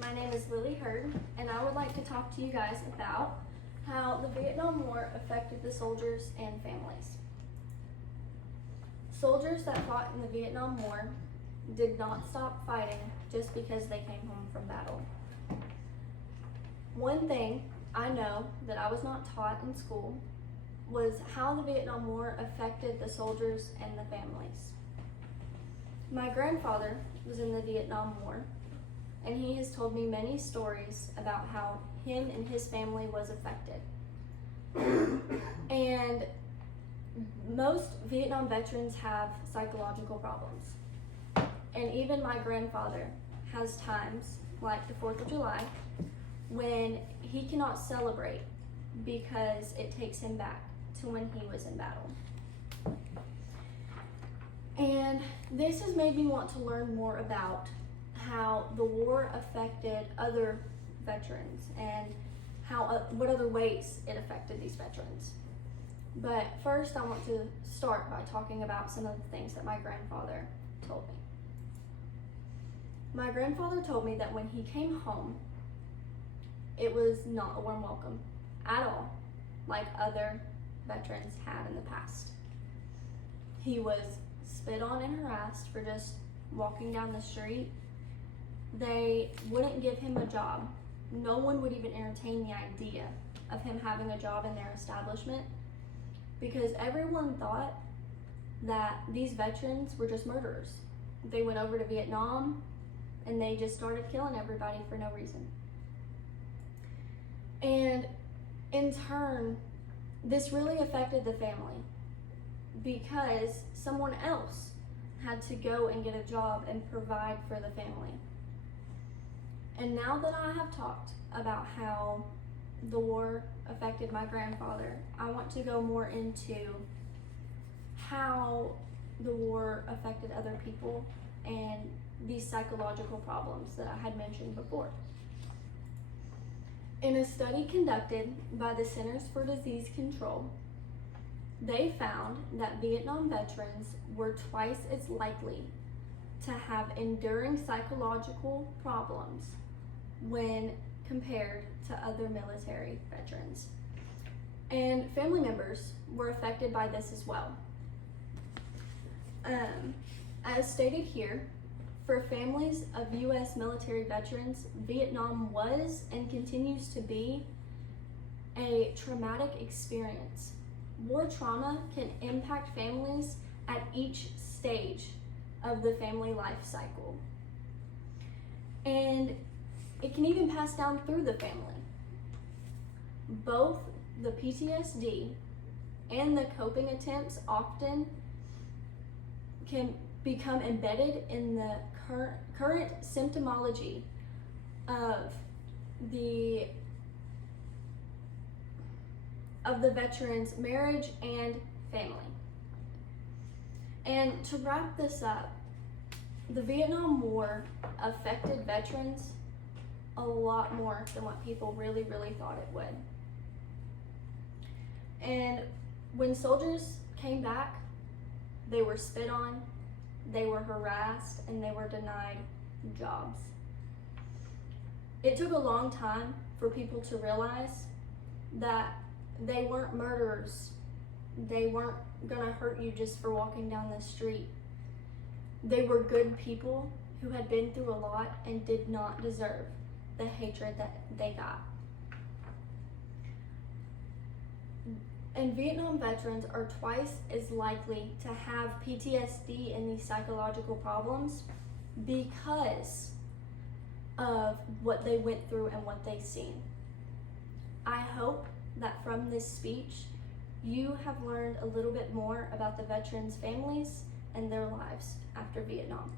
my name is Lily Hurd, and I would like to talk to you guys about how the Vietnam War affected the soldiers and families. Soldiers that fought in the Vietnam War did not stop fighting just because they came home from battle. One thing I know that I was not taught in school was how the Vietnam War affected the soldiers and the families. My grandfather was in the Vietnam War, and he has told me many stories about how him and his family was affected. And most Vietnam veterans have psychological problems. And even my grandfather has times, like the 4th of July, when he cannot celebrate because it takes him back to when he was in battle. And this has made me want to learn more about how the war affected other veterans and what other ways it affected these veterans. But first, I want to start by talking about some of the things that my grandfather told me. My grandfather told me that when he came home, it was not a warm welcome at all, like other veterans had in the past. He was spit on and harassed for just walking down the street. They wouldn't give him a job. No one would even entertain the idea of him having a job in their establishment because everyone thought that these veterans were just murderers. They went over to Vietnam and they just started killing everybody for no reason. And in turn, this really affected the family because someone else had to go and get a job and provide for the family. And now that I have talked about how the war affected my grandfather, I want to go more into how the war affected other people and these psychological problems that I had mentioned before. In a study conducted by the Centers for Disease Control, they found that Vietnam veterans were twice as likely to have enduring psychological problems when compared to other military veterans. And family members were affected by this as well. As stated here, for families of U.S. military veterans, Vietnam was and continues to be a traumatic experience. War trauma can impact families at each stage of the family life cycle. And it can even pass down through the family. Both the PTSD and the coping attempts often can become embedded in the current symptomology of the veteran's marriage and family. And to wrap this up, the Vietnam War affected veterans a lot more than what people really thought it would. And when soldiers came back, they were spit on, they were harassed, and they were denied jobs. It took a long time for people to realize that they weren't murderers. They weren't gonna hurt you just for walking down the street. They were good people who had been through a lot and did not deserve the hatred that they got. And Vietnam veterans are twice as likely to have PTSD and these psychological problems because of what they went through and what they've seen. I hope that from this speech, you have learned a little bit more about the veterans' families and their lives after Vietnam.